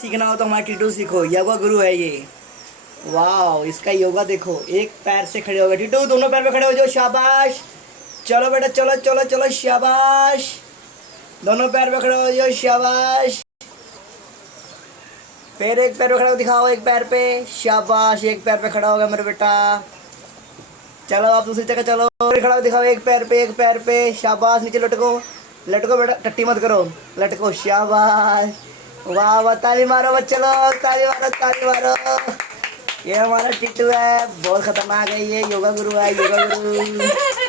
सीखना हो तो हमारे टीटू सीखो, योगा गुरु है ये। वाह, इसका योगा देखो, एक पैर से खड़े हो गए टीटू, दोनों पैर पे खड़े हो जाओ, शाबाश। चलो बेटा, चलो चलो चलो, शाबाश। दोनों पैर पे खड़े हो जाओ, शाबाश। फिर एक पैर पे खड़ा हो दिखाओ, एक पैर पे, शाबाश। एक पैर पे खड़ा हो गया मेरे बेटा। चलो आप दूसरी जगह चलो, फिर खड़ा हो दिखाओ, एक पैर पे, एक पैर पे, शाबाश। नीचे लटको, लटको बेटा, टट्टी मत करो, लटको, शाबाश। वाह वाह, ताली मारो बच्चे लोग, ताली मारो, ताली मारो। ये हमारा टिट्टू है, बहुत खतरनाक है ये, योगा गुरु है, योगा गुरु।